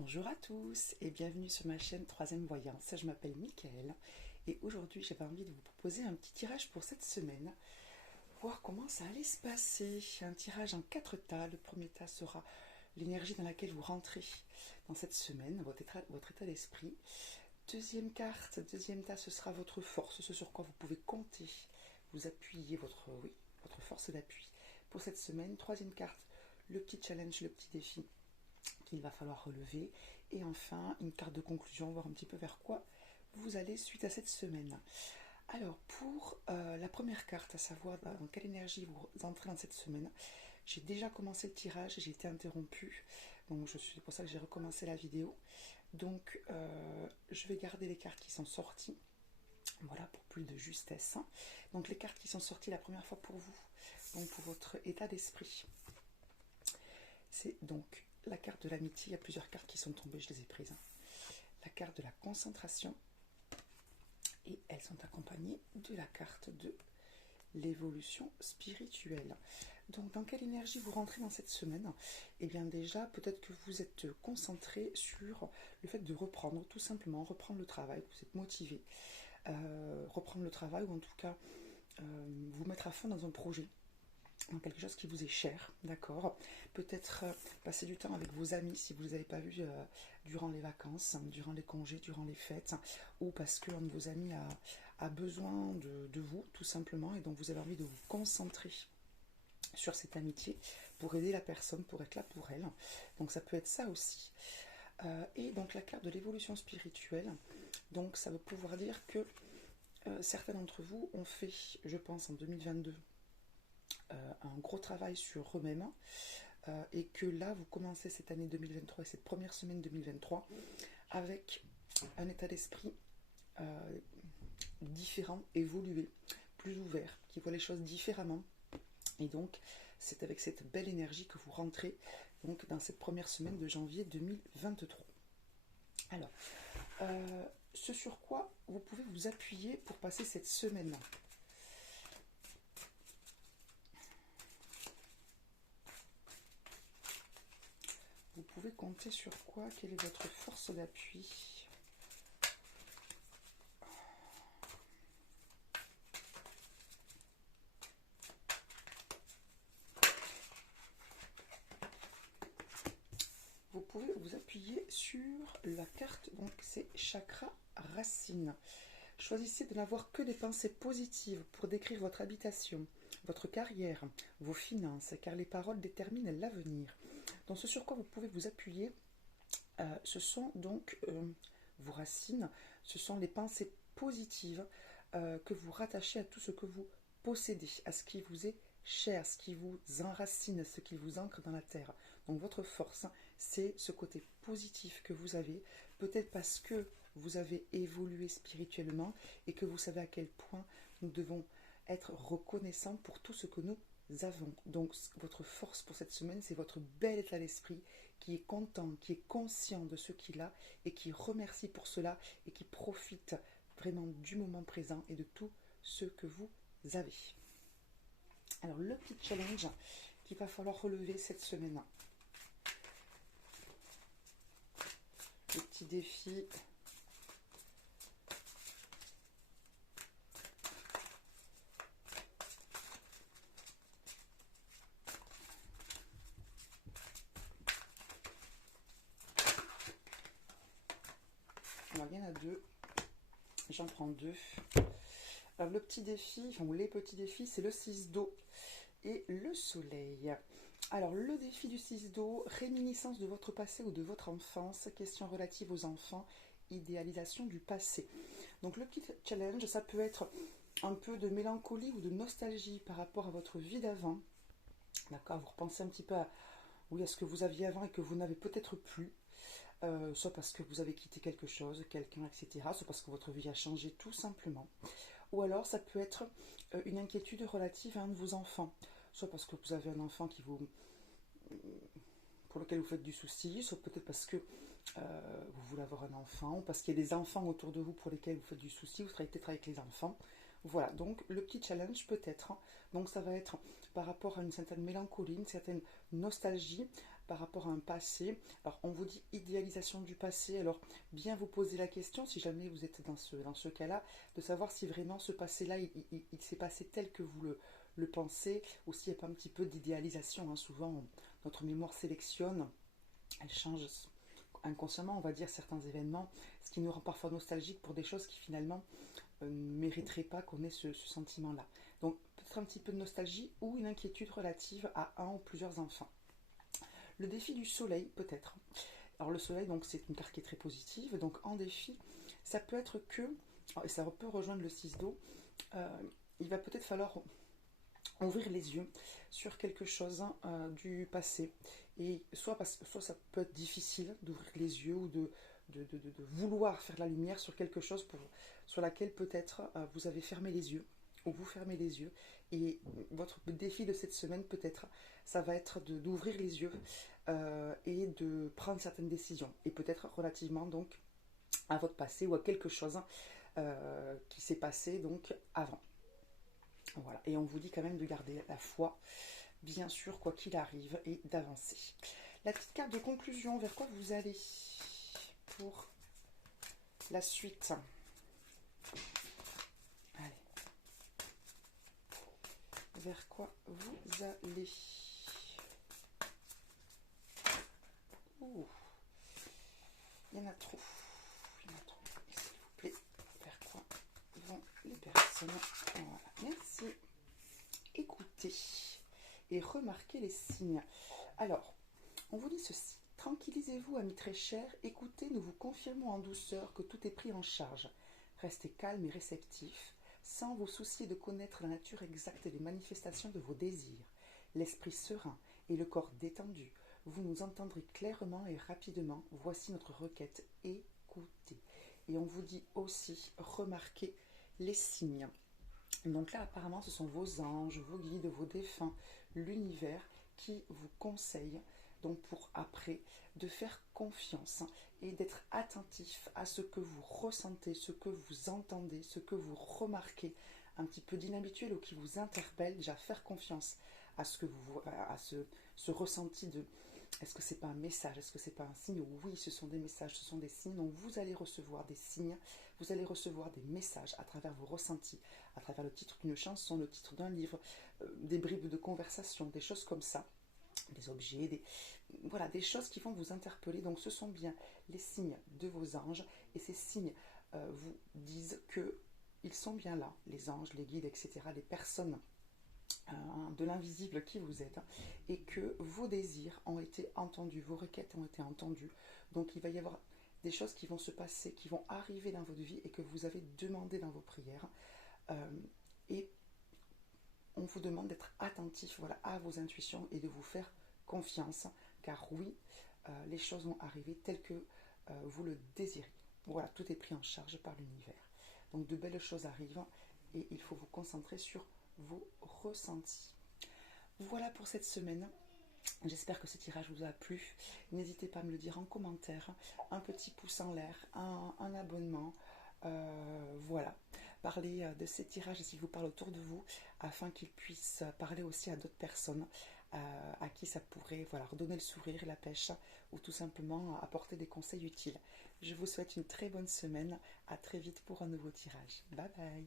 Bonjour à tous et bienvenue sur ma chaîne Troisième Voyance. Je m'appelle Mickaëlle et aujourd'hui j'avais envie de vous proposer un petit tirage pour cette semaine, voir comment ça allait se passer. Un tirage en 4 tas. Le premier tas sera l'énergie dans laquelle vous rentrez dans cette semaine, votre état d'esprit. Deuxième carte, deuxième tas, ce sera votre force, ce sur quoi vous pouvez compter, vous appuyer, votre force d'appui pour cette semaine. Troisième carte, le petit challenge, le petit défi qu'il va falloir relever. Et enfin, une carte de conclusion, voir un petit peu vers quoi vous allez suite à cette semaine. Alors, pour la première carte, à savoir dans quelle énergie vous entrez dans cette semaine, j'ai déjà commencé le tirage et j'ai été interrompue. Donc, c'est pour ça que j'ai recommencé la vidéo. Donc, je vais garder les cartes qui sont sorties. Voilà, pour plus de justesse. Donc, les cartes qui sont sorties la première fois pour vous, donc pour votre état d'esprit. C'est donc la carte de l'amitié. Il y a plusieurs cartes qui sont tombées, je les ai prises. La carte de la concentration. Et elles sont accompagnées de la carte de l'évolution spirituelle. Donc, dans quelle énergie vous rentrez dans cette semaine? Eh bien, déjà, peut-être que vous êtes concentré sur le fait de reprendre, tout simplement, reprendre le travail, vous êtes motivé. Reprendre le travail, ou en tout cas, vous mettre à fond dans un projet, dans quelque chose qui vous est cher, d'accord? Peut-être passer du temps avec vos amis si vous ne les avez pas vus durant les vacances, durant les congés, durant les fêtes, ou parce qu'un de vos amis a besoin de vous, tout simplement, et donc vous avez envie de vous concentrer sur cette amitié pour aider la personne, pour être là pour elle. Donc ça peut être ça aussi. Et donc la carte de l'évolution spirituelle, donc ça veut pouvoir dire que certains d'entre vous ont fait, je pense en 2022, un gros travail sur eux-mêmes, et que là vous commencez cette année 2023 et cette première semaine 2023 avec un état d'esprit différent, évolué, plus ouvert, qui voit les choses différemment. Et donc c'est avec cette belle énergie que vous rentrez donc dans cette première semaine de janvier 2023. Alors, ce sur quoi vous pouvez vous appuyer pour passer cette semaine. Vous pouvez compter sur quoi? Quelle est votre force d'appui? Vous pouvez vous appuyer sur la carte, donc c'est chakra racine. Choisissez de n'avoir que des pensées positives pour décrire votre habitation, votre carrière, vos finances, car les paroles déterminent l'avenir. Donc ce sur quoi vous pouvez vous appuyer, ce sont donc vos racines, ce sont les pensées positives que vous rattachez à tout ce que vous possédez, à ce qui vous est cher, ce qui vous enracine, ce qui vous ancre dans la terre. Donc votre force, c'est ce côté positif que vous avez, peut-être parce que vous avez évolué spirituellement et que vous savez à quel point nous devons être reconnaissants pour tout ce que nous avons. Donc votre force pour cette semaine, c'est votre bel état d'esprit qui est content, qui est conscient de ce qu'il a et qui remercie pour cela et qui profite vraiment du moment présent et de tout ce que vous avez. Alors le petit challenge qu'il va falloir relever cette semaine. Le petit défi. Alors il y en a deux. J'en prends deux. Alors le petit défi, enfin les petits défis, c'est le 6 d'eau et le soleil. Alors le défi du 6 d'eau, réminiscence de votre passé ou de votre enfance, questions relatives aux enfants, idéalisation du passé. Donc le petit challenge, ça peut être un peu de mélancolie ou de nostalgie par rapport à votre vie d'avant. D'accord, vous repensez un petit peu à ce que vous aviez avant et que vous n'avez peut-être plus. Soit parce que vous avez quitté quelque chose, quelqu'un, etc. Soit parce que votre vie a changé tout simplement. Ou alors ça peut être une inquiétude relative à un de vos enfants. Soit parce que vous avez un enfant pour lequel vous faites du souci, soit peut-être parce que vous voulez avoir un enfant, ou parce qu'il y a des enfants autour de vous pour lesquels vous faites du souci, vous travaillez peut-être avec les enfants. Voilà, donc le petit challenge peut-être. Donc ça va être par rapport à une certaine mélancolie, une certaine nostalgie, par rapport à un passé. Alors on vous dit idéalisation du passé, alors bien vous poser la question, si jamais vous êtes dans ce cas-là, de savoir si vraiment ce passé-là, il s'est passé tel que vous le pensez, ou s'il n'y a pas un petit peu d'idéalisation. Hein. Souvent, notre mémoire sélectionne, elle change inconsciemment, on va dire, certains événements, ce qui nous rend parfois nostalgique pour des choses qui finalement ne mériteraient pas qu'on ait ce sentiment-là. Donc peut-être un petit peu de nostalgie ou une inquiétude relative à un ou plusieurs enfants. Le défi du soleil, peut-être. Alors le soleil, donc c'est une carte qui est très positive, donc en défi, ça peut être que, et ça peut rejoindre le 6 d'eau, il va peut-être falloir ouvrir les yeux sur quelque chose du passé. Et soit ça peut être difficile d'ouvrir les yeux ou de vouloir faire la lumière sur quelque chose sur laquelle peut-être vous avez fermé les yeux ou vous fermez les yeux. Et votre défi de cette semaine, peut-être, ça va être d'ouvrir les yeux et de prendre certaines décisions. Et peut-être relativement donc à votre passé ou à quelque chose qui s'est passé donc avant. Voilà. Et on vous dit quand même de garder la foi, bien sûr, quoi qu'il arrive, et d'avancer. La petite carte de conclusion, vers quoi vous allez pour la suite. Allez. Vers quoi vous allez. Ouh. Il y en a trop. Il y en a trop. S'il vous plaît, vers quoi vont les personnes. Voilà. Merci. Écoutez et remarquez les signes. Alors, on vous dit ceci. Tranquillisez-vous, amis très chers. Écoutez, nous vous confirmons en douceur que tout est pris en charge. Restez calme et réceptif, sans vous soucier de connaître la nature exacte des manifestations de vos désirs. L'esprit serein et le corps détendu, vous nous entendrez clairement et rapidement. Voici notre requête. Écoutez. Et on vous dit aussi, remarquez les signes. Donc là, apparemment, ce sont vos anges, vos guides, vos défunts, l'univers qui vous conseille, donc pour après, de faire confiance et d'être attentif à ce que vous ressentez, ce que vous entendez, ce que vous remarquez, un petit peu d'inhabituel ou qui vous interpelle. Déjà, faire confiance à ce ressenti de est-ce que c'est pas un message, est-ce que c'est pas un signe? Oui, ce sont des messages, ce sont des signes. Donc vous allez recevoir des signes, vous allez recevoir des messages à travers vos ressentis, à travers le titre d'une chanson, le titre d'un livre, des bribes de conversation, des choses comme ça, des objets, voilà, des choses qui vont vous interpeller. Donc ce sont bien les signes de vos anges, et ces signes vous disent que ils sont bien là, les anges, les guides, etc., les personnes de l'invisible qui vous aide, et que vos désirs ont été entendus, vos requêtes ont été entendues. Donc il va y avoir des choses qui vont se passer, qui vont arriver dans votre vie et que vous avez demandé dans vos prières. Et on vous demande d'être attentif, voilà, à vos intuitions et de vous faire confiance, car oui, les choses vont arriver telles que vous le désirez. Voilà, tout est pris en charge par l'univers. Donc de belles choses arrivent et il faut vous concentrer sur vos ressentis. Voilà pour cette semaine. J'espère que ce tirage vous a plu. N'hésitez pas à me le dire en commentaire. Un petit pouce en l'air, un abonnement. Voilà. Parlez de ces tirages s'ils vous parlent autour de vous, afin qu'ils puissent parler aussi à d'autres personnes à qui ça pourrait, voilà, redonner le sourire, la pêche, ou tout simplement apporter des conseils utiles. Je vous souhaite une très bonne semaine. À très vite pour un nouveau tirage. Bye bye.